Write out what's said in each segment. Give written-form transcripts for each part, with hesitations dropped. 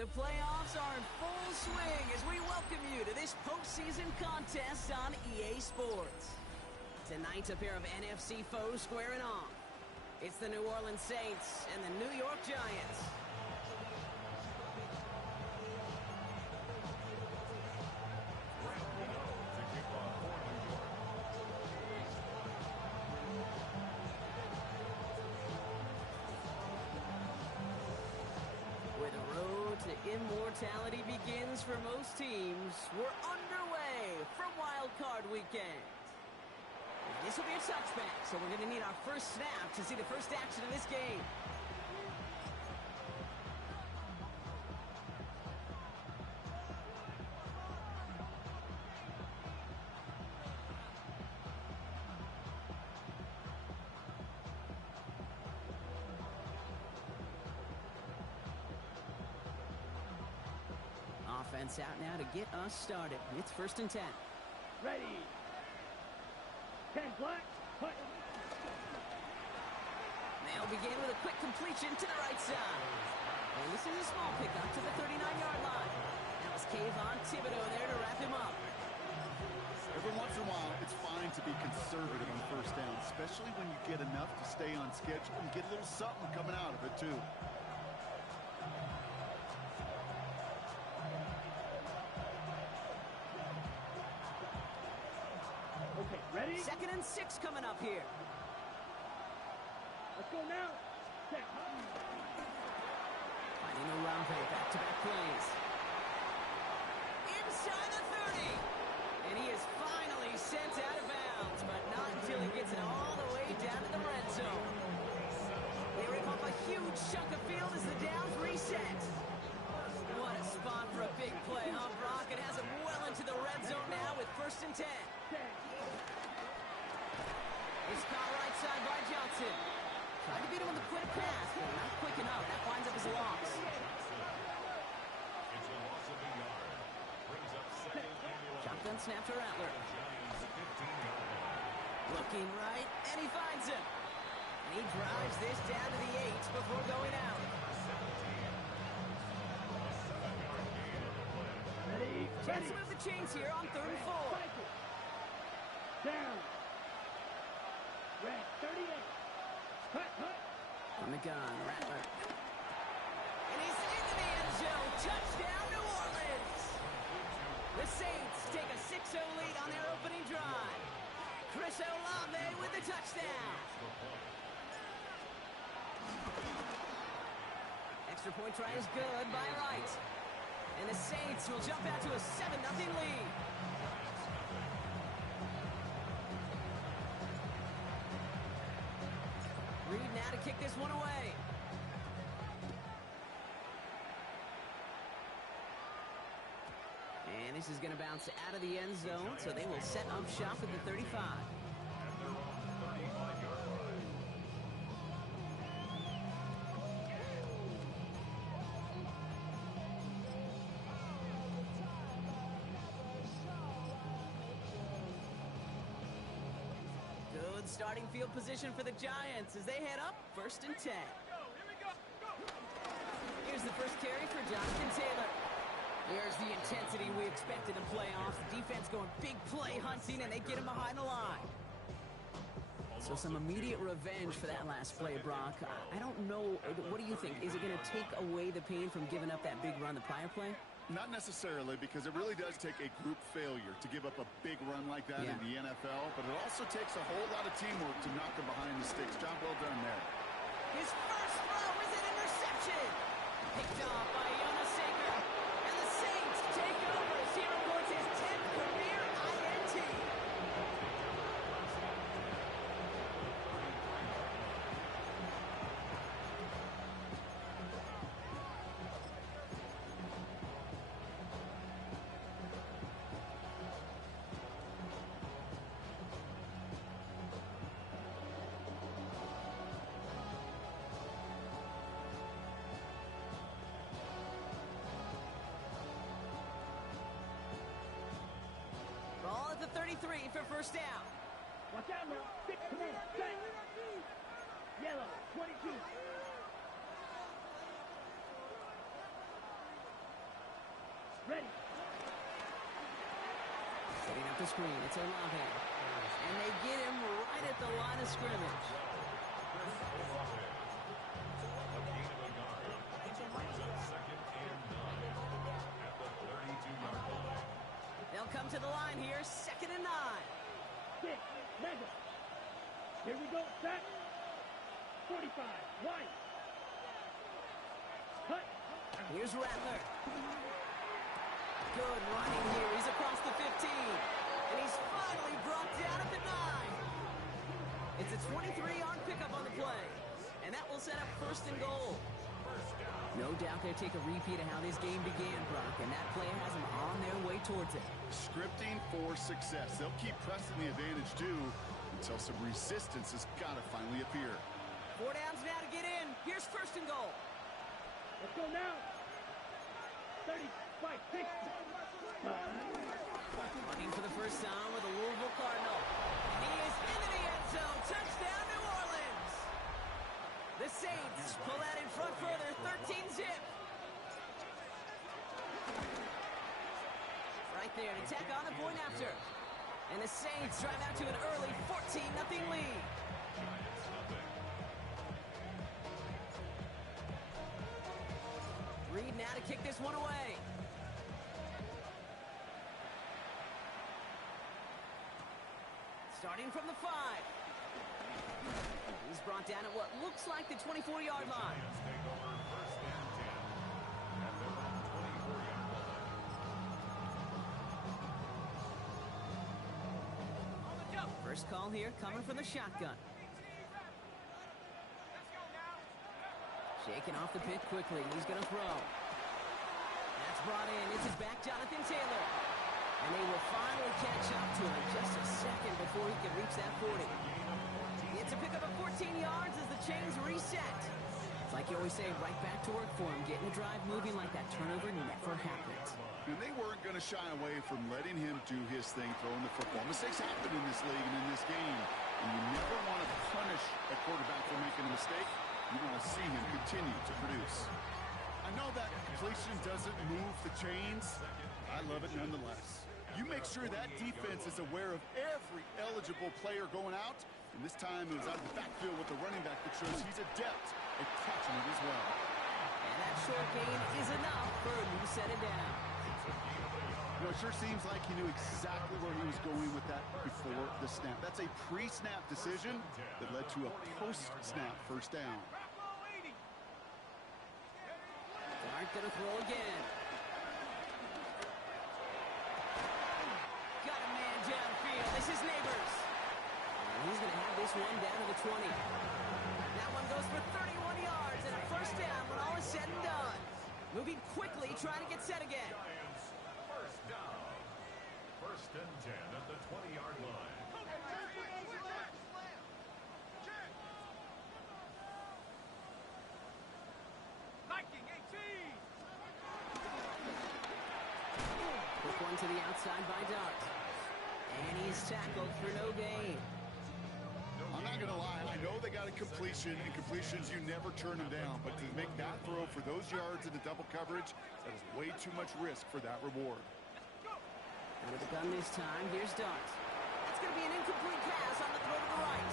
The playoffs are in full swing as we welcome you to this postseason contest on EA Sports. Tonight, a pair of NFC foes squaring off. It's the New Orleans Saints and the New York Giants. Where the road to immortality begins for most teams, we're underway from Wild Card Weekend. This will be a touchback, so we're going to need our first snap to see the first action of this game. Offense out now to get us started. It's 1st and 10. Ready. 10 black. Put. They'll begin with a quick completion to the right side. And this is a small pickup to the 39-yard line. That was Kayvon Thibodeau there to wrap him up. Every once in a while, it's fine to be conservative on first down, especially when you get enough to stay on schedule and get a little something coming out of it, too. Okay, ready? 2nd and 6 coming up here. Let's go now. Set. Finding Olave, back-to-back plays. Inside the 30. And he is finally sent out of bounds, but not until he gets it all the way down to the red zone. They rip off a huge chunk of field as the downs reset. What a spot for a big play, huh, Brock? It has him well into the red zone now with 1st and 10. It's caught right side by Johnson. Tried to beat him on the quick pass, but not quick enough. That winds up as a loss. Shotgun snap to Rattler. Looking right, and he finds him. And he drives this down to the 8 before going out. Chance to move the chains here on 3rd and 4. Down. Red 38. Hut. On the gun, Rattler. And he's into the end zone. Touchdown, New Orleans. The Saints take a 6-0 lead on their opening drive. Chris Olave with the touchdown. Extra point try is good by Wright. And the Saints will jump out to a 7-0 lead. Reed now to kick this one away. And this is going to bounce out of the end zone, so they will set up shop at the 35. Good starting field position for the Giants as they head up 1st and 10. Here's the first carry for Jonathan Taylor. There's the intensity we expect in the playoffs. The defense going big play hunting, and they get him behind the line. So some immediate revenge for that last play, Brock. I don't know. What do you think? Is it going to take away the pain from giving up that big run the prior play? Not necessarily, because it really does take a group failure to give up a big run like that in the NFL, but it also takes a whole lot of teamwork to knock them behind the sticks. Job well done there. His first throw is an interception. Picked off by Jonas Saker. And the Saints take over as he records his 10th career INT. Ball at the 33 for first down. Watch out now. 6, come on. Set. Yellow, 22. Ready. Setting up the screen. It's Olave. And they get him right at the line of scrimmage. They'll come to the line here, 2nd and 9. 6. Mega. Here we go. Set. 45. White. Cut. Here's Rattler. Good running here. He's across the 15. And he's finally brought down at the 9. It's a 23-yard pickup on the play. And that will set up 1st and goal. No doubt they'll take a repeat of how this game began, Brock. And that play has them on their way towards it. Scripting for success. They'll keep pressing the advantage, too, until some resistance has got to finally appear. 4 downs now to get in. Here's 1st and goal. Let's go now. 35, 60. Running for the first time with the Louisville Cardinal. And he is into the end zone. Touchdown, New Orleans. The Saints pull out in front further, 13-zip. Right there to tack on the point after. And the Saints drive out to an early 14-0 lead. Reed now to kick this one away. Starting from the 5. He's brought down at what looks like the 24-yard line. First call here coming from the shotgun. Shaking off the pit quickly. He's going to throw. That's brought in. It's his back, Jonathan Taylor. And they will finally catch up to him just a second before he can reach that 40. It's a pickup of 14 yards as the chains reset. It's like you always say, right back to work for him. Getting the drive moving like that turnover never happened. And they weren't going to shy away from letting him do his thing, throwing the football. Mistakes happen in this league and in this game. And you never want to punish a quarterback for making a mistake. You want to see him continue to produce. I know that completion doesn't move the chains. I love it nonetheless. You make sure that defense is aware of every eligible player going out. And this time it was out of the backfield with the running back that shows he's adept at catching it as well. And that short gain is enough for him to set it down. You know, it sure seems like he knew exactly where he was going with that before the snap. That's a pre-snap decision that led to a post-snap first down. Dart gonna throw again. Got a man downfield. This is Neighbors. And he's gonna have this one down to the 20. That one goes for 31 yards and a first down when all is said and done. Moving quickly, trying to get set again. First down. 1st and 10 at the 20-yard line. Quick one to the outside by Dart. And he's tackled for no gain. I'm not going to lie. I know they got a completion, and completions, you never turn them down. But to make that throw for those yards in the double coverage, that is way too much risk for that reward. Out of the gun this time, here's Dart. That's going to be an incomplete pass on the throw to the right.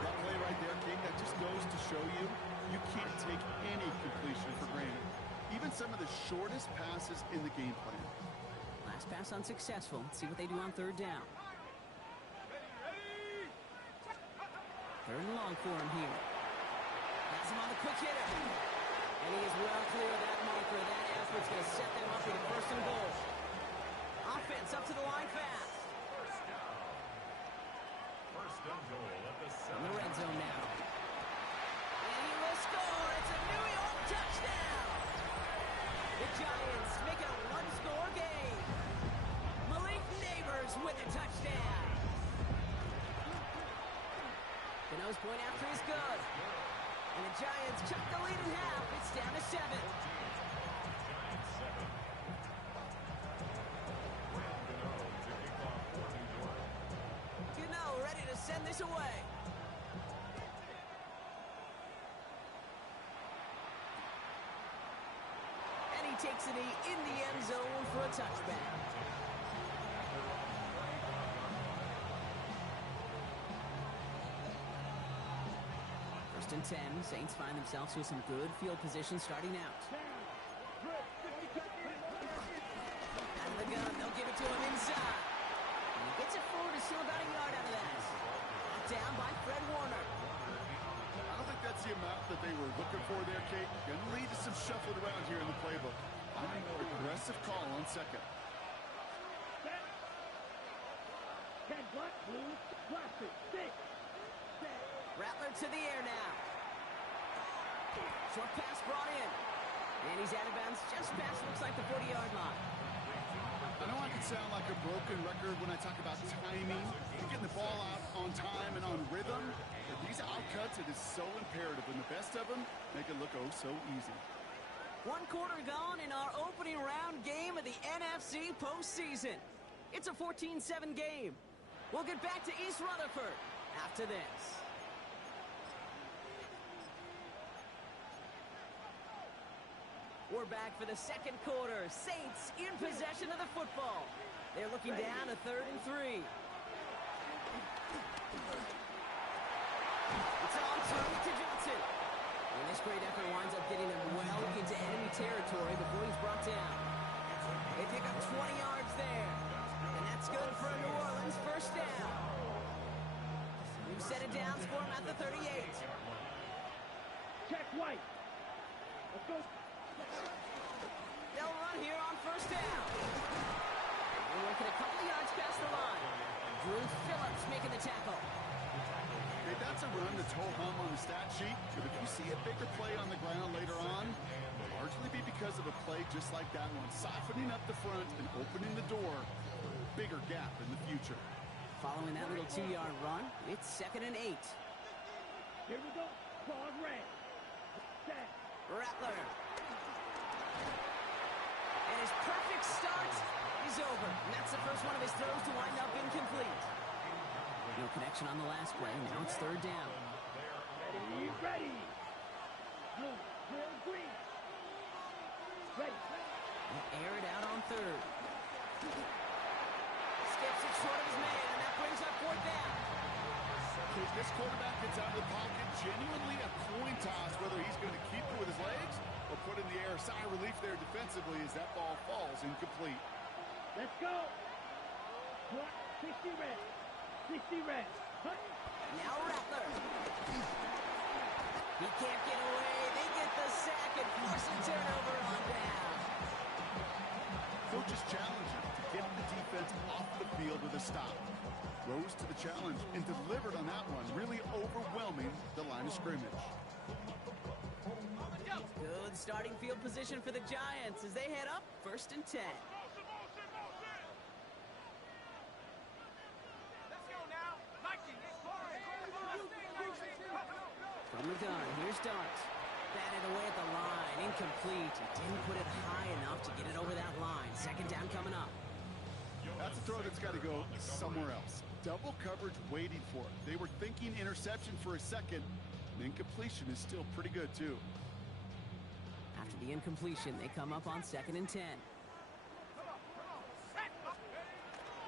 That play right there, King, that just goes to show you, you can't take any completion for granted. Even some of the shortest passes in the game plan. Last pass unsuccessful. Let's see what they do on 3rd down. 3rd and long for him here. Has him on the quick hitter. And he is well clear of that marker. That effort's going to set them up with a 1st and goal. Offense up to the line fast. First and goal at the In the red zone now. And he will score. It's a New York touchdown. The Giants make it a 1-score game. Malik Neighbors with a touchdown. Cano's point after is good. And the Giants cut the lead in half. It's down to 7. Cano ready to send this away. And he he takes a knee in the end zone for a touchback. First and 10, Saints find themselves with some good field position starting out. Out of the gun, they'll give it to him inside. And he gets it forward to steal about a yard out of that. Down by Fred Warner. I don't think that's the amount that they were looking for there, Kate. Going to lead to some shuffling around here in the playbook. I'm a more aggressive call on second. Ted Black, blue, plastic, stick. Rattler to the air now. Short pass brought in. And he's out of bounds just past, looks like the 40-yard line. I know I can sound like a broken record when I talk about timing, getting the ball out on time and on rhythm, but these outcuts, it is so imperative, and the best of them make it look oh so easy. 1 quarter gone in our opening round game of the NFC postseason. It's a 14-7 game. We'll get back to East Rutherford after this. We're back for the second quarter. Saints in possession of the football. They're looking down to 3rd and 3. It's on to Johnson. And this great effort winds up getting him well into enemy territory before he's brought down. They pick up 20 yards there. And that's good for a New Orleans first down. New set of downs for him at the 38. Check White. Let's go. They'll run here on first down. They're working a couple of yards past the line. Drew Phillips making the tackle. Okay, that's a run that's ho-hum on the stat sheet, but if you see a bigger play on the ground later on, it'll largely be because of a play just like that one, softening up the front and opening the door for a bigger gap in the future. Following that little 2-yard run, it's 2nd and 8. Here we go. Claude Ray. Set. Rattler. And his perfect start is over. And that's the first one of his throws to wind up incomplete. No connection on the last play. Now it's 3rd down. Ready, ready. Blue, blue, green. Ready. They'll air it out on 3rd. Skips it short of his man, and that brings up 4th down. This quarterback gets out of the pocket, genuinely a coin toss, whether he's going to keep it with his legs or put in the air. Sigh of relief there defensively as that ball falls incomplete. Let's go. 60 red. 60 red. Hunt. Now Rattler. He can't get away. They get the sack and force a turnover on down. Coach's challenging to get the defense off the field with a stop. Rose to the challenge and delivered on that one, really overwhelming the line of scrimmage. Good starting field position for the Giants as they head up 1st and 10. From the gun, here's Dart. Batted away at the line, incomplete. He didn't put it high enough to get it over that line. 2nd down coming up. That's a throw that's got to go somewhere else. Double coverage waiting for it. They were thinking interception for a second. The incompletion is still pretty good, too. After the incompletion, they come up on 2nd and 10.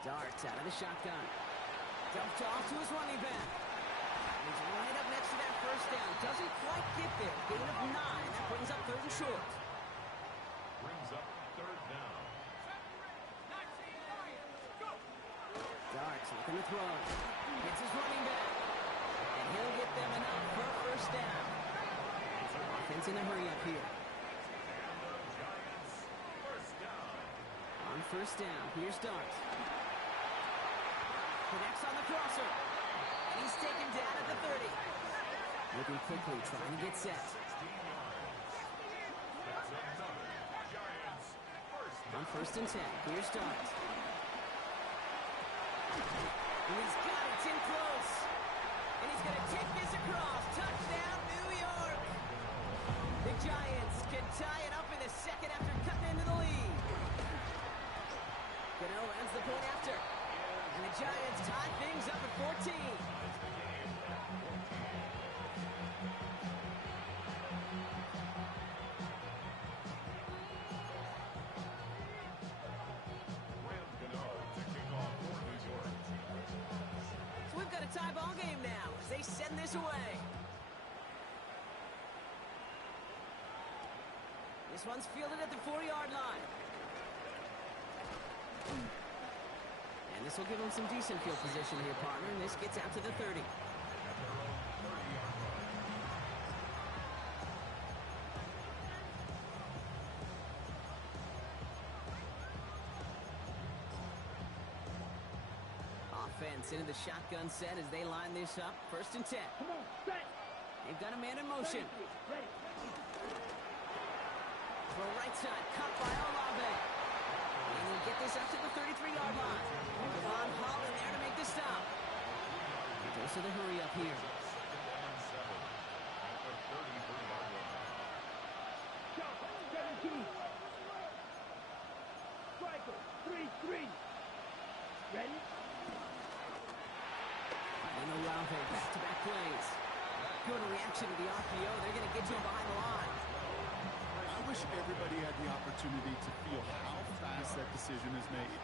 Darts out of the shotgun. Dumped off to his running back. He's right up next to that first down. Doesn't quite get there. Gain of 9. That brings up 3rd and short. Brings up 3rd down. Darts looking to throw. Hits his running back. And he'll get them enough for a first down. Offense in a hurry up here. On first down, here's Darts. Connects on the crosser. And he's taken down at the 30. Looking quickly, trying to get set. On 1st and 10, here's Darts. And he's got it in close. And he's going to take this across. Touchdown, New York. The Giants can tie it up in the second after cutting into the lead. Gano ends the point after. And the Giants tie things up at 14. tie ball game now as they send this away. This one's fielded at the 4-yard line. And this will give them some decent field position here, partner, and this gets out to the 30. Offense into the shotgun set as they line this up. 1st and 10. Come on, set. They've got a man in motion. Ready. Throw right side, cut by Olave. And he'll get this up to the 33-yard line. Devon Holland there to make the stop. Goes to the hurry up here. Shot, 17. Striker, 3-3. Ready? And Olave, back-to-back plays. Good reaction to the RPO. They're going to get to him behind the line. I wish everybody had the opportunity to feel how fast that decision is made.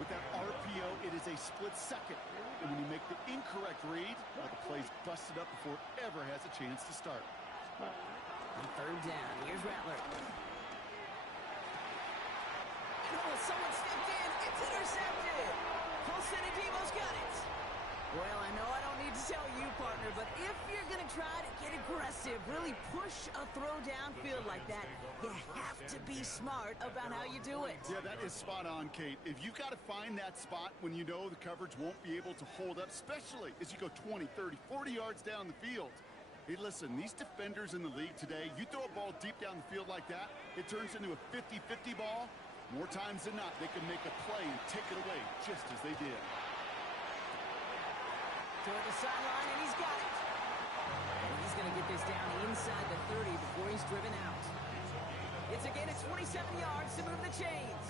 With that RPO, it is a split second. And when you make the incorrect read, well, the play's busted up before it ever has a chance to start. On 3rd down, here's Rattler. Oh, someone stepped in. It's intercepted. Paulson Adebo's got it. Well, I know I don't need to tell you, partner, but if you're going to try to get aggressive, really push a throw downfield like that, you have to be smart about how you do it. Yeah, that is spot on, Kate. If you've got to find that spot when you know the coverage won't be able to hold up, especially as you go 20, 30, 40 yards down the field. Hey, listen, these defenders in the league today, you throw a ball deep down the field like that, it turns into a 50-50 ball. More times than not, they can make a play and take it away just as they did. Toward the sideline, and he's got it. And he's going to get this down inside the 30 before he's driven out. It's a gain of 27 yards to move the chains.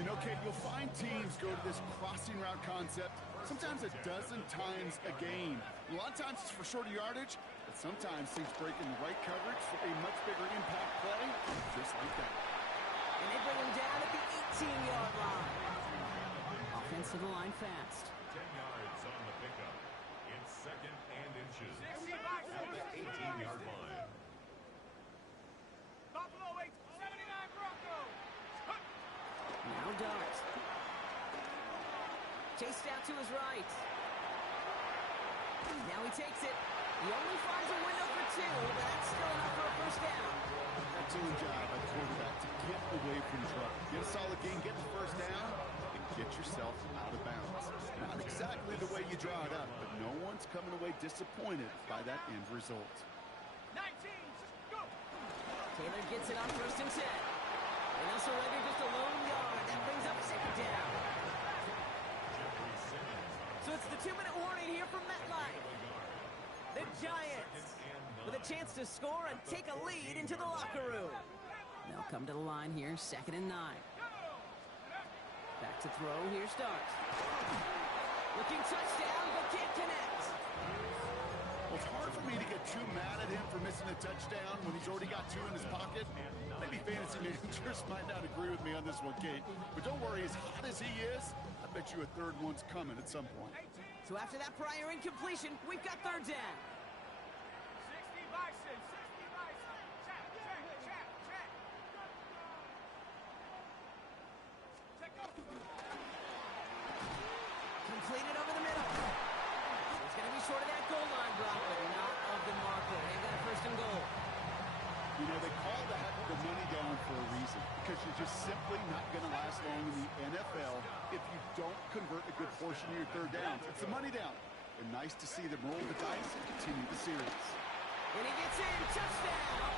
You know, Kate, you'll find teams go to this crossing route concept sometimes a dozen times a game. A lot of times it's for shorter yardage, but sometimes things break in the right coverage for a much bigger impact play, just like that. And they bring him down at the 18-yard line. Offense to the line fast. 10 yards on the pickup. It's 2nd and inches. At the 18-yard line. Buffalo 79 Broncos. Now Dart. Chased out to his right. Now he takes it. He only finds a window for 2, but that's still enough for a 1st down. Excellent job by the quarterback to get away from trouble. Get a solid gain, get the 1st down, and get yourself out of bounds. Not exactly the way you draw it up, but no one's coming away disappointed by that end result. 19, go! Taylor gets it on 1st and 10. And also Rager just a lone yard. That brings up 2nd down. So it's the 2-minute warning here from MetLife. The Giants with a chance to score and take a lead into the locker room. They'll come to the line here, 2nd and 9. Back to throw, here Starks. Looking touchdown, but can't connect. Well, it's hard for me to get too mad at him for missing a touchdown when he's already got 2 in his pocket. Maybe fantasy managers might not agree with me on this one, Kate. But don't worry, as hot as he is, I bet you a 3rd one's coming at some point. So after that prior incompletion, we've got 3rd down. 60 Bison, 60 Bison. Check. Completed over the middle. It's going to be short of that goal line, Brock, but not of the marker. They've got a 1st and goal. You know, they call that the money down for a reason, because you're just simply not going to last long in the NFL if you don't convert a good portion of your 3rd downs. It's the money down. And nice to see them roll the dice and continue the series. And he gets in, touchdown!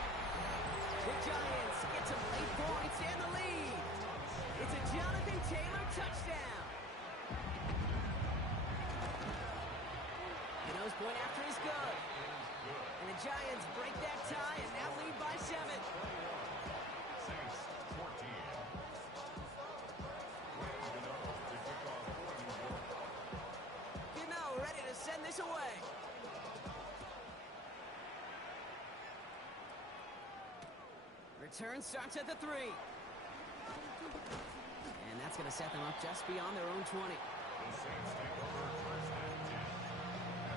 The Giants get some late points and the lead. It's a Jonathan Taylor touchdown. The nose point after is good. And the Giants break that tie and now lead by 7. Saints 14. Ready to send this away. Return starts at the 3. And that's going to set them up just beyond their own 20. The Saints take over 1st and 10.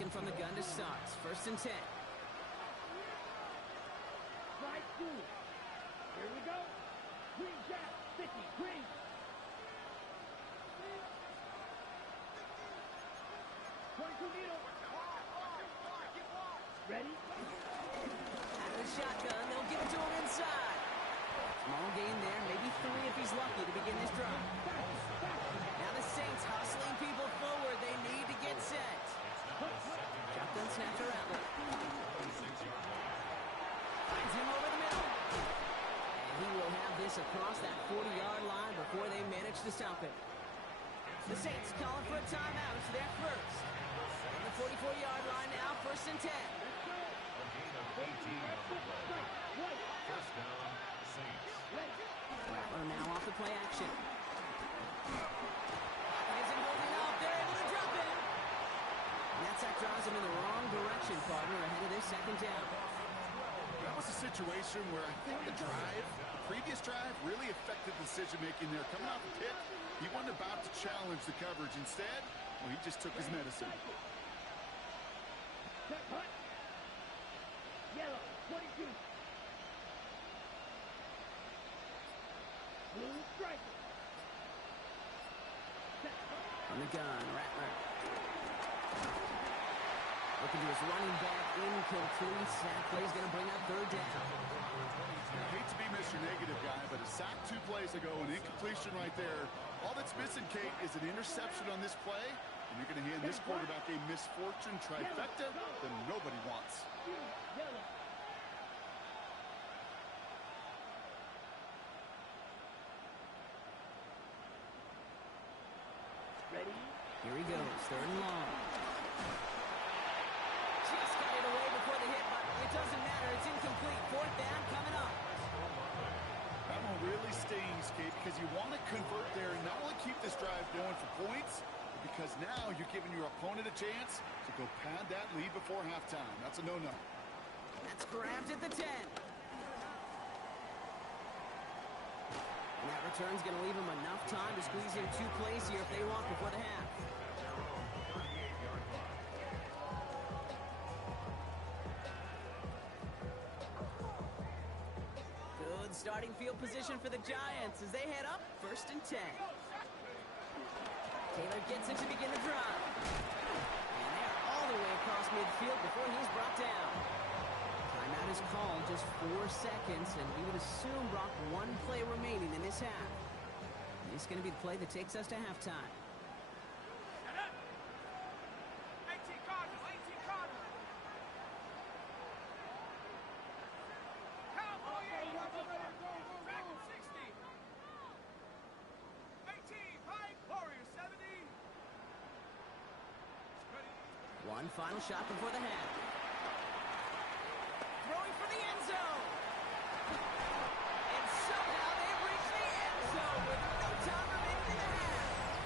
Second from the gun to start. First and 10. Slide through. Here we go. Green jab. 50. Green. Ready? Out of the shotgun, they'll give it to him inside. Small gain there, maybe 3 if he's lucky to begin this drive. Now the Saints hustling people forward. They need to get set. Shotgun snap to Rattler. Finds him over the middle. And he will have this across that 40-yard line before they manage to stop it. The Saints calling for a timeout. It's their first. On the 44-yard line now, first and 10. A gain of 18 on the play. First down, Saints. Rattler now off the play action. Isn't holding up. They're able to drop it. And that sack drives him in the wrong direction, partner, ahead of this second down. That was a situation where I think the previous drive, really affected decision-making there. Coming off the pick, he wasn't about to challenge the coverage. Instead, well, he just took his medicine. Yellow. 22. Blue striker. On the gun, Rattler. Looking to his running back, incomplete. Sack play is going to bring up third down. I hate to be Mr. Negative guy, but a sack 2 plays ago, an incompletion right there. All that's missing, Kate, is an interception on this play, and you're going to hand this quarterback a misfortune trifecta that nobody wants. Yellow. Ready? Here he goes, third and long. Just got it away before the hit, but it doesn't matter. It's incomplete. Fourth down coming up. That one really stings, Kate, because you want to convert there and not only keep this drive going for points, but because now you're giving your opponent a chance to go pad that lead before halftime. That's a no-no. That's grabbed at the 10. And that return's going to leave them enough time to squeeze in 2 plays here if they want before the half. Good starting field position for the Giants as they head up first and 10. Taylor gets it to begin the drive. And they're all the way across midfield before he's brought down. Timeout is called, just 4 seconds, and we would assume, Brock, 1 play remaining in this half. This is going to be the play that takes us to halftime. One final shot before the half. Throwing for the end zone. And somehow they've reached the end zone with no time remaining in the half.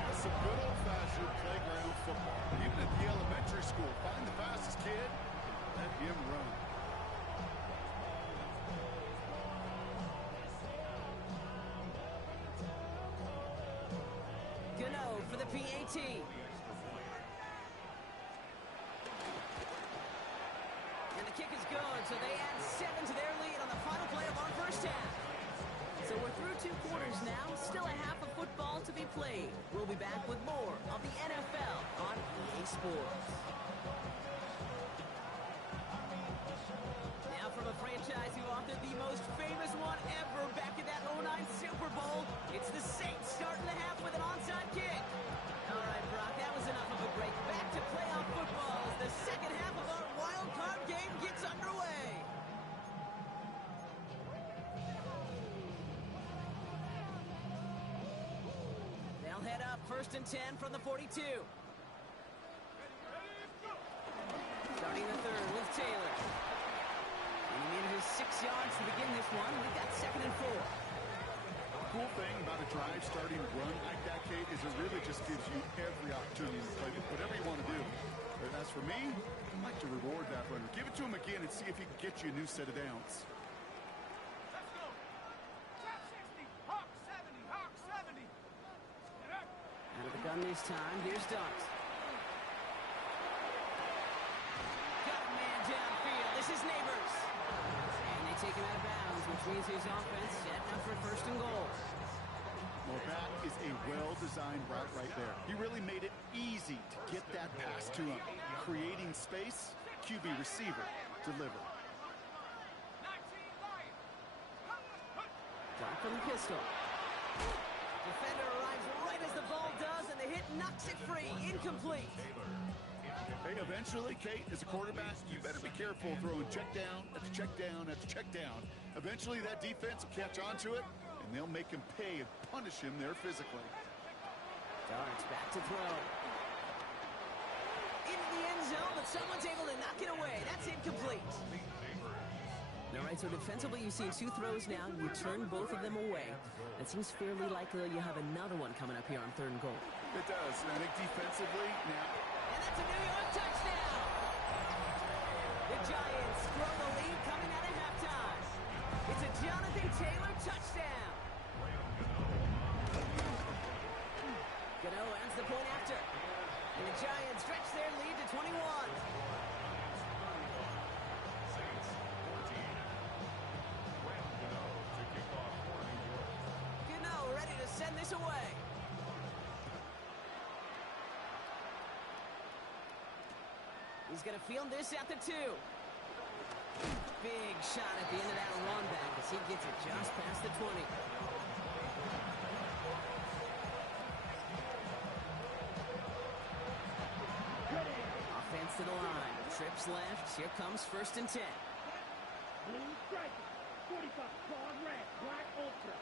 That's some good old-fashioned playground football. Even at the elementary school, find the fastest kid and let him run. Gano for the PAT. And the kick is good, so they add 7 to their lead on the final play of our first half. So we're through 2 quarters now, still a half of football to be played. We'll be back with more of the NFL on EA Sports. Now from a franchise who authored the most famous one ever back in that 09 Super Bowl, it's the Saints starting the half with an onside kick. All right, Brock, that was enough of a break. Back to playoff football as the second half of our wild card game gets underway. They'll head up first and 10 from the 42. Starting the third with Taylor. And he needed his 6 yards to begin this one. We've got second and 4. Cool thing about a drive starting to run like that, Kate, is it really just gives you every opportunity to play whatever you want to do. But as for me, I'd like to reward that runner. Give it to him again and see if he can get you a new set of downs. Let's go. Top 60. Hawk 70. Hawk 70. Out of the gun this time. Here's Dux. sees his offense setting up for first and goal. Well, that is a well-designed route right there. He really made it easy to get that pass to him. Creating space, QB receiver, deliver. Down from the pistol. Defender arrives right as the ball does, and the hit knocks it free. Incomplete. Hey, eventually, Kate, as a quarterback, you better be careful throwing check down after check down after check down. Eventually, that defense will catch on to it, and they'll make him pay and punish him there physically. Darts back to throw. Into the end zone, but someone's able to knock it away. That's incomplete. All right, so defensively, you've seen 2 throws now. You turn both of them away. It seems fairly likely you have another one coming up here on 3rd and goal. It does, and I think defensively, now... And that's a New York touchdown! The Giants grow the lead coming out of halftime. It's a Jonathan Taylor touchdown. Gano adds the point after. And the Giants stretch their lead to 21. Gano ready to send this away. He's going to field this at the 2. Big shot at the end of that run back as he gets it just past the 20. Offense to the line. Trips left. Here comes 1st and 10. Blue striker. 45. Claw red. Black ultra.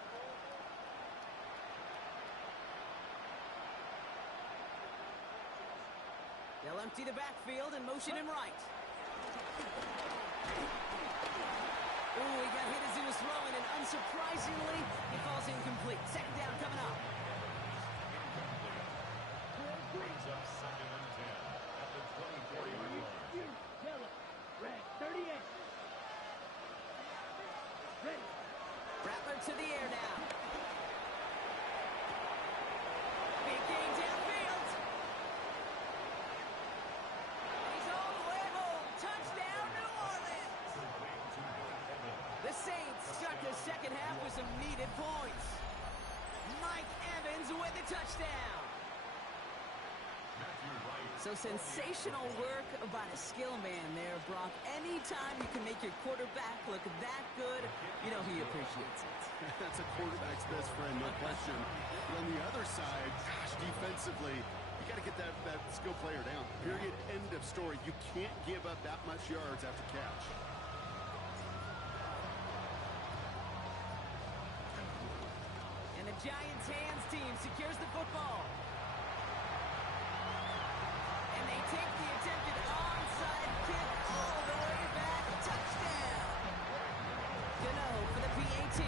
They'll empty the backfield and motion him right. Ooh, he got hit as he was throwing, and unsurprisingly, he falls incomplete. 2nd down coming up. Brings up 2nd and 10 at the 24-yard line. Yellow. Red. 38. Ready. Rattler to the air now. Big game downfield. He's all the way home. Touchdown, New Orleans. The Saints start the 2nd half with some needed points. Mike Evans with the touchdown. So sensational work by the skill man there, Brock. Anytime you can make your quarterback look that good, you know he appreciates it. That's a quarterback's best friend, no question. But on the other side, gosh, defensively, you got to get that skill player down. Period. End of story. You can't give up that much yards after catch. And the Giants' hands team secures the football. And they take the attempted onside kick all the way back. Touchdown! Gano for the PAT.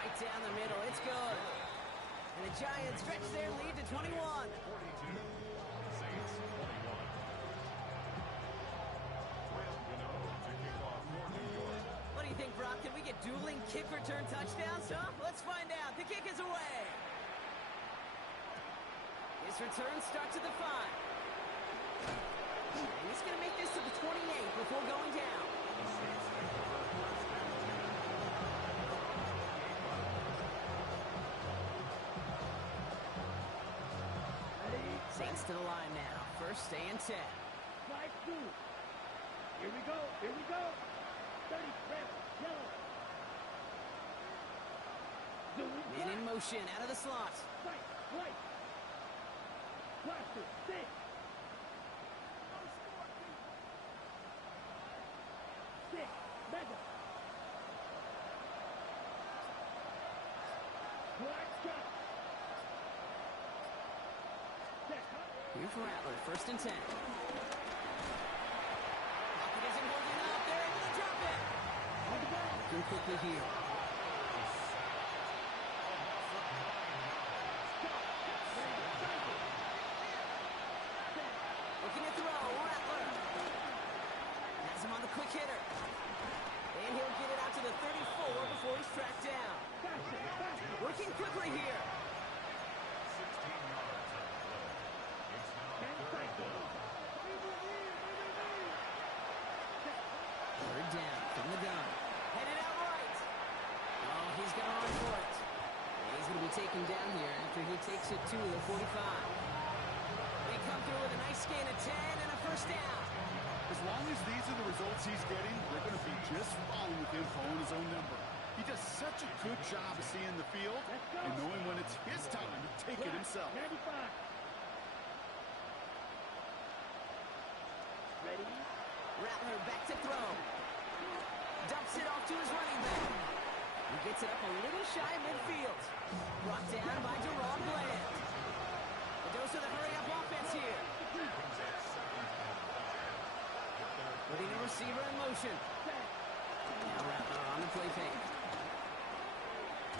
Right down the middle. It's good. And the Giants stretch their lead to 21. 42. Saints 21. Graham Gano to kick off for New York. What do you think, Brock? Can we get dueling kick return touchdowns, huh? Let's find out. The kick is away. His return starts at the 5. And he's going to make this to the 28 before going down. Saints to the line now. 1st and 10. Slide through. Here we go. Here we go. 30. Red. Yellow. Zoom. Men in motion out of the slot. Right. Right. Blaster. 6. Mega. Black shot. Here's Rattler, 1st and 10. Pocket isn't holding up. They're able to drop it. Looking quickly here. Looking to throw. Rattler has him on the quick hitter. And he'll get it out to the 34 before he's tracked down. Working quickly here. 16 yards on the play. It's now 3rd and goal. Third down from the gun. Headed out right. Oh, he's going to run for it. He's going to be taken down here after he takes it to the 45. They come through with a nice gain of 10 and a first down. As long as these are the results he's getting, they're going to be just fine with him calling his own number. He does such a good job of seeing the field and knowing when it's his time to take it himself. 95. Ready? Rattler back to throw. Dumps it off to his running back. He gets it up a little shy of midfield. Brought down by Jerome Bland. The dose of the hurry-up offense here. Putting a receiver in motion. Now Rattler on the play fake.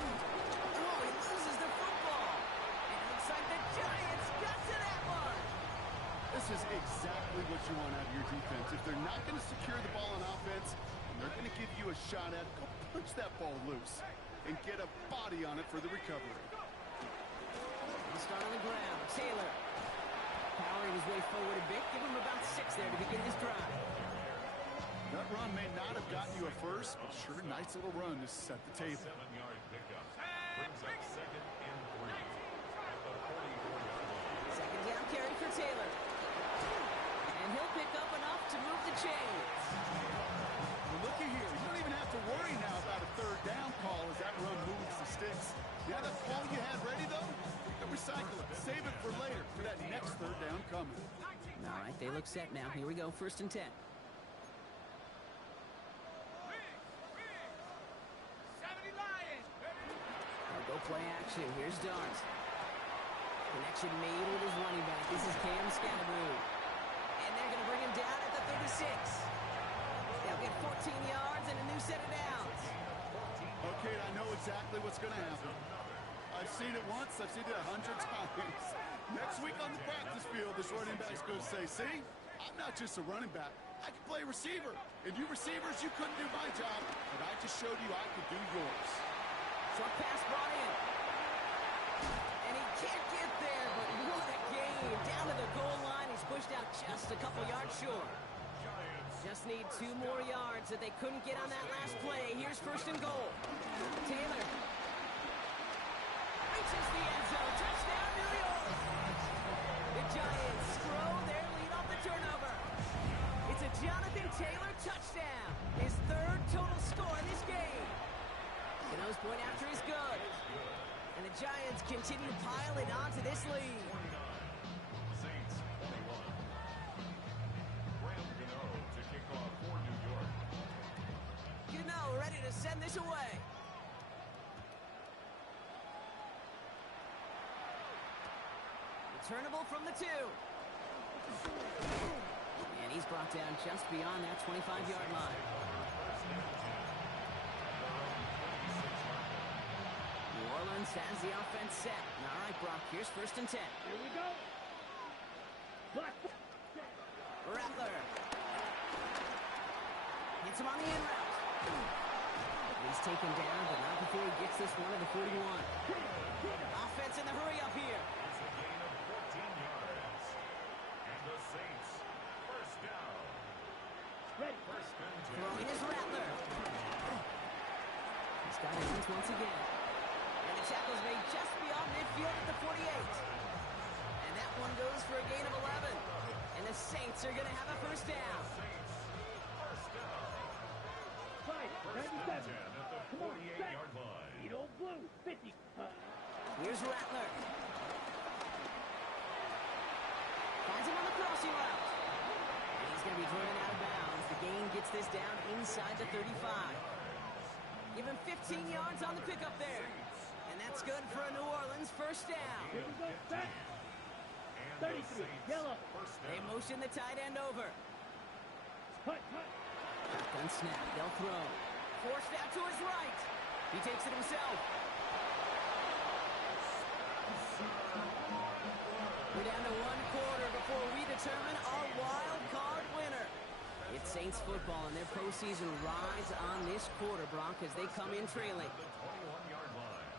Oh, he loses the football. And it looks like the Giants got to that one. This is exactly what you want out of your defense. If they're not going to secure the ball on offense, they're going to give you a shot at, go punch that ball loose and get a body on it for the recovery. He'll start on the ground. Taylor. Powering his way forward a bit. Give him about 6 there to begin this drive. That run may not have gotten you a first, but sure, nice little run to set the table. 7-yard pickup. Brings up 2nd and 3 at the 44-yard line. Second down carry for Taylor. And he'll pick up enough to move the chains. Well, looky here. You don't even have to worry now about a third down call as that run moves the sticks. Yeah, that ball you had ready, though, you can recycle it. Save it for later for that next third down coming. All right, they look set now. Here we go, 1st and 10. They'll go play action. Here's Dart. Connection made with his running back. This is Cam Scatteroo. And they're going to bring him down at the 36. They'll get 14 yards and a new set of downs. Okay, I know exactly what's going to happen. I've seen it once. I've seen it 100 times. Next week on the practice field, this running back's going to say, see, I'm not just a running back. I can play receiver. And you receivers, you couldn't do my job, but I just showed you I could do yours. Short pass brought in. And he can't get there, but what a gain. Down to the goal line. He's pushed out just a couple yards short. Just need 2 more yards that they couldn't get on that last play. Here's 1st and goal. Taylor. Reaches the end zone. Touchdown, New York. The Giants throw their lead off the turnover. It's a Jonathan Taylor touchdown. His 3rd total score in this game. The nose point after is good. And the Giants continue piling onto this lead. Saints 21. Graham Gano to kick off for New York. Gano ready to send this away. Returnable from the 2. And he's brought down just beyond that 25-yard line. New Orleans has the offense set. All right, Brock, here's 1st and 10. Here we go. Black. Rattler. Hits him on the in route. He's taken down, but not before he gets this one at the 41. Offense in the hurry up here. It's a gain of 14 yards. And the Saints, 1st down. Ready. 1st and 10. Throwing is Rattler. He's got hands once again. And the tackle's made just beyond midfield at the 48. And that one goes for a gain of 11. And the Saints are going to have a 1st down. Saints, 1st down. Fight. 1st 97. and 10 at the Come on, 48-yard line. Eat old blue. 50. Here's Rattler. Finds him on the crossing route. And he's going to be driven out of bounds. The gain gets this down inside the 35. Give him 15 yards on the pickup there. And that's good for a New Orleans 1st down. Here we go. Set. And the 33. Saints, Yellow. 1st They down. motion the tight end over. Hut, hut. Shotgun snap. They'll throw. Forced out to his right. He takes it himself. We're down to 1 quarter before we determine our wild card winner. It's Saints football, and their postseason rides on this quarter, Brock, as they come in trailing. The 21-yard line.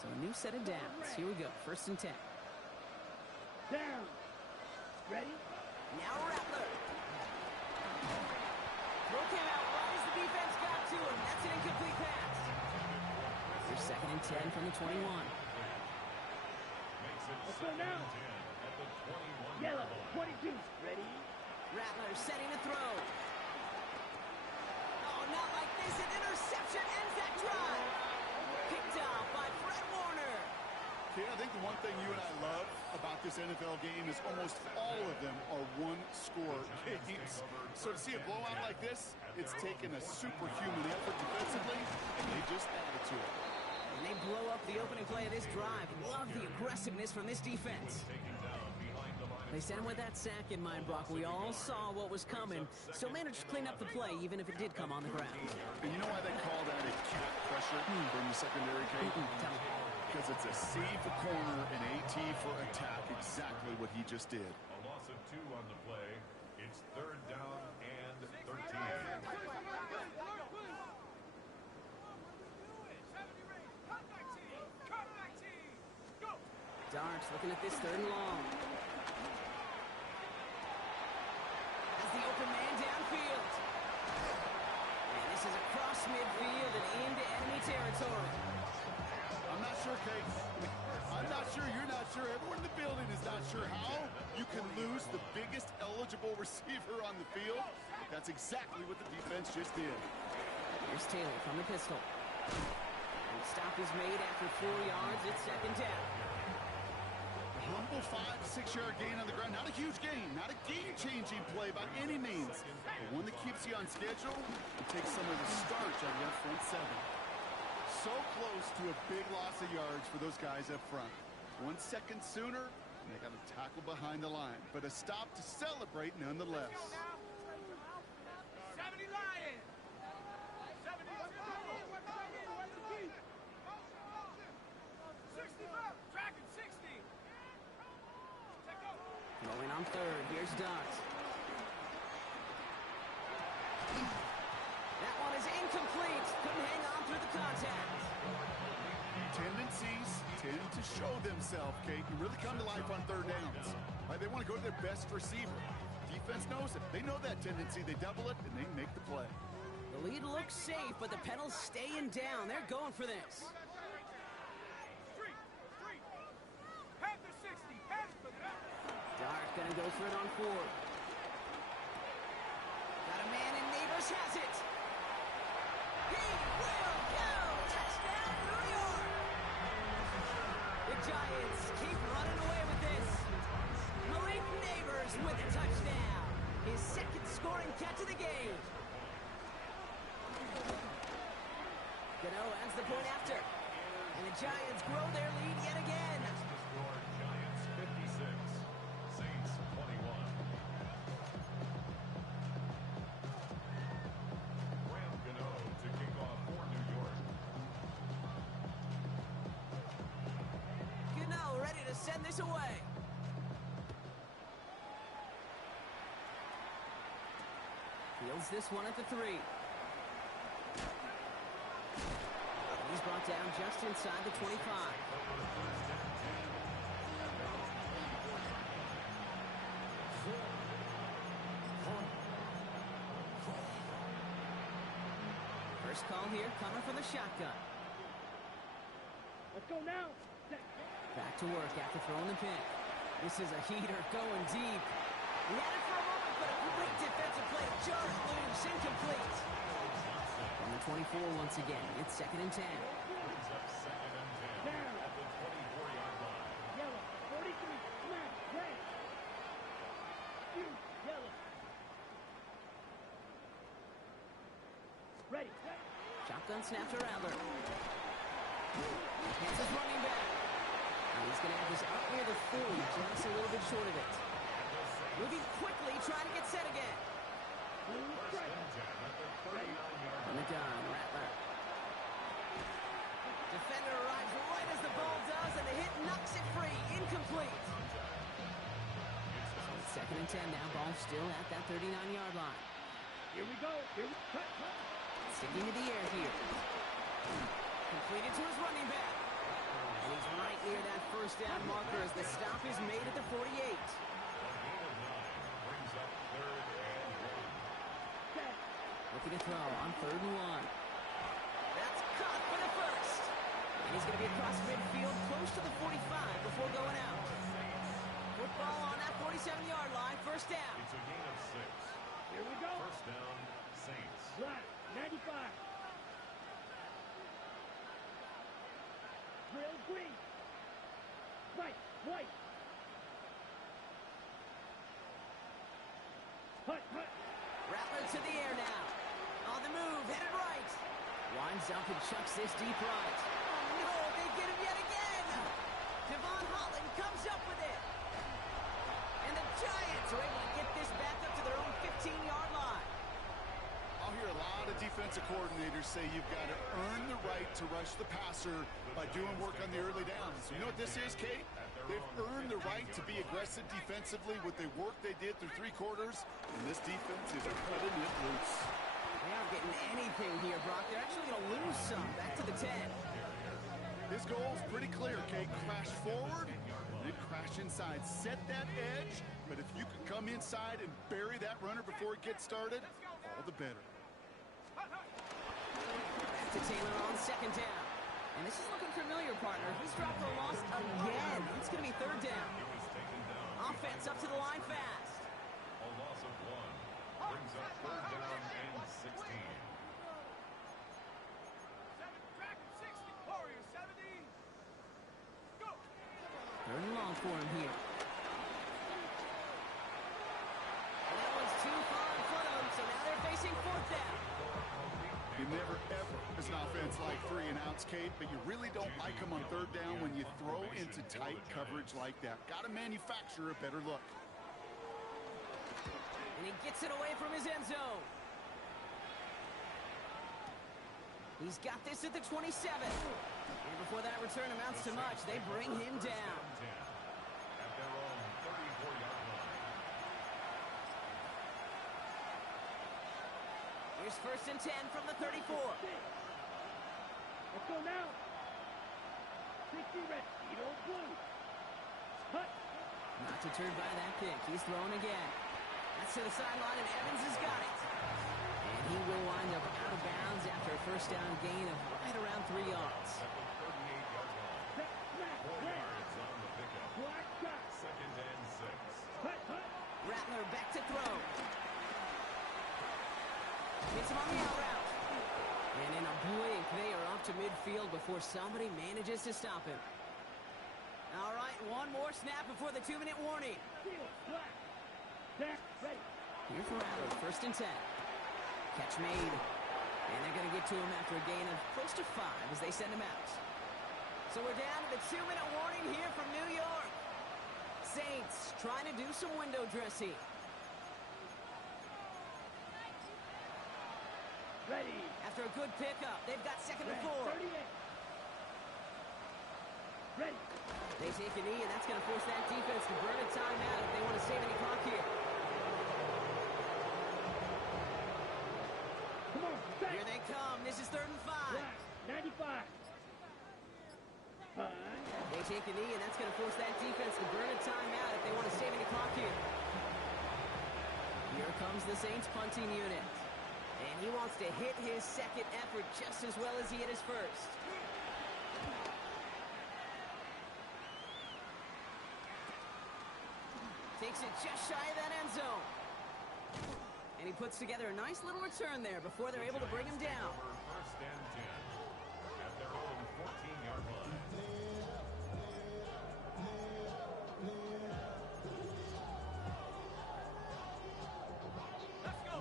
So a new set of downs. Here we go. 1st and 10. Down. Ready? Now Rattler. Throw came out right as the defense got to him. That's an incomplete pass. Here's 2nd and 10 from the 21. Let's go now. Yellow, 22. Ready? Rattler setting a throw. Oh, not like this. An interception ends that drive. Picked off by Fred Warner. Okay, I think the one thing you and I love about this NFL game is almost all of them are one-score games. So to see a blowout like this, it's taken a superhuman effort defensively, and they just added to it. And they blow up the opening play of this drive. Love the aggressiveness from this defense. They sent him with that sack in mind, Brock. We all saw what was coming. Still managed to clean up the play, even if it did come on the ground. And you know why they call that a cat pressure from the secondary, Kate? Tell me. Because it's a C for corner and AT for attack, exactly what he just did. A loss of 2 on the play. It's 3rd down and 13. Darts looking at this 3rd and long. Has the open man downfield. And this is across midfield and into enemy territory. I'm not sure, Kate. I'm not sure. You're not sure. Everyone in the building is not sure how you can lose the biggest eligible receiver on the field. But that's exactly what the defense just did. Here's Taylor from the pistol. And stop is made after 4 yards. It's 2nd down. A humble 5 to 6 yard gain on the ground. Not a huge gain. Not a game-changing play by any means. But one that keeps you on schedule and takes some of the starch out of that front 7. So close to a big loss of yards for those guys up front. 1 second sooner, and they got a tackle behind the line. But a stop to celebrate nonetheless. 70 Lions. 70. 65. Tracking 60. Going on 3rd. Here's Dot. That one is incomplete. Couldn't hang on through the contact. Tendencies tend to show themselves, Kate, and really come to life on 3rd downs. Right? They want to go to their best receiver. Defense knows it. They know that tendency. They double it, and they make the play. The lead looks safe, but the Penals staying down. They're going for this. Panther 60. Panther. Dart gonna go for it on 4th. Got a man, and Neighbors has it. He will go! Touchdown, New York! The Giants keep running away with this. Malik Neighbors with a touchdown. His 2nd scoring catch of the game. Gano adds the point after. And the Giants grow their lead yet again. Score Giants 56, Saints 21. Graham Gano to kick off for New York. Gano ready to send this away. Fields this one at the 3. He's brought down just inside the 25. First call here, coming from the shotgun. Let's go now. Back to work after throwing the pick. This is a heater going deep. He had it for a moment, but a great defensive play. Jarred loose, incomplete. From the 24 once again, it's 2nd and 10. Brings up 2nd and 10 at the 24-yard line. Yellow. 43. Smash. Red. Yellow. Ready. Shotgun snap to Rattler. Hands his running back. And he's going to have this up near the 40, just a little bit short of it. Moving quickly, trying to get set again. First and 10 at the 39-yard On the gun, Rattler. Defender arrives right as the ball does, and the hit knocks it free. Incomplete. So it's 2nd and 10 now. Ball still at that 39-yard line. Here we go. Cut. Sticking to the air here. Completed to his running back. And he's right near that 1st down marker as the stop is made at the 48. A gain of 9 brings Looking to throw on 3rd and 1. That's caught for the first. And he's going to be across midfield close to the 45 before going out. Football on that 47-yard line. First down. It's a gain of 6. Here we go. First down, Saints. Right, 95. Drill green. Right, white. Hut, hut. Rattler to the air now. On the move, headed right. Winds up and chucks this deep right. Oh no, they get him yet again. Devon Holland comes up with it. And the Giants are able to get this back up to their own 15-yard line. I'll hear a lot of defensive coordinators say you've got to earn the right to rush the passer by doing work on the early downs. You know what this is, Kate? They've earned the right to be aggressive defensively with the work they did through 3 quarters, and this defense is cutting it loose. They aren't getting anything here, Brock. They're actually going to lose some. Back to the 10. His goal is pretty clear, Kate. Crash forward, then crash inside. Set that edge, but if you can come inside and bury that runner before it gets started, all the better. Back to Taylor on 2nd down. And this is looking familiar, partner. He's dropped a loss again. It's going to be 3rd down. He was taken down. Offense up to the line fast. A loss of 1. Brings up 3rd down and 16. Third and long for him here. And that one's too far in front of him, so now they're facing 4th down. You never, ever, as an offense, like 3 and outs, Kate, but you really don't like them on 3rd down when you throw into tight coverage like that. Got to manufacture a better look. And he gets it away from his end zone. He's got this at the 27. And before that return amounts to much, they bring him down. At their own 34-yard line. Here's 1st and 10 from the 34. Let's go now. 60 red, Edo blue. Hut. Not deterred by that pick. He's throwing again. That's to the sideline, and Evans has got it. And he will wind up out of bounds after a 1st down gain of right around 3 yards. At the 38-yard line. Set, smack, 4 red. yards on the pickup. Black shot. 2nd and 6. Hut, hut. Rattler back to throw. Hits him on the out route. And in a blink, they are off to midfield before somebody manages to stop him. All right, one more snap before the 2-minute warning. Seal, black. Back, ready. Here for Rattler, 1st and 10. Catch made. And they're going to get to him after a gain of close to 5 as they send him out. So we're down to the 2-minute warning here from New York. Saints trying to do some window dressing. Ready. After a good pickup, they've got 2nd and 4. 38. Ready. They take a knee, and that's going to force that defense to burn a timeout if they want to save any clock here. Come on, back. Here they come. This is 3rd and 5. Black, 95. Fine. They take a knee, and that's going to force that defense to burn a timeout if they want to save any clock here. Here comes the Saints punting unit. And he wants to hit his 2nd effort just as well as he hit his 1st. Takes it just shy of that end zone. And he puts together a nice little return there before they're able to bring him down. 1st and 10. At their own 14-yard line.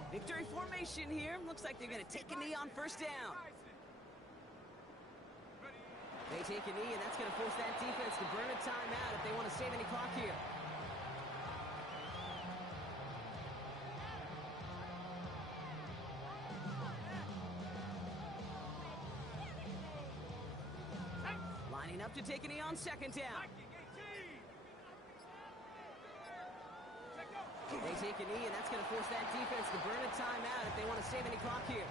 Victory formation here. Looks like they're going to take a knee on 1st down. They take a knee, and that's going to force that defense to burn a timeout if they want to save any clock here. Lining up to take a knee on 2nd down. They take a knee, and that's going to force that defense to burn a timeout if they want to save any clock here.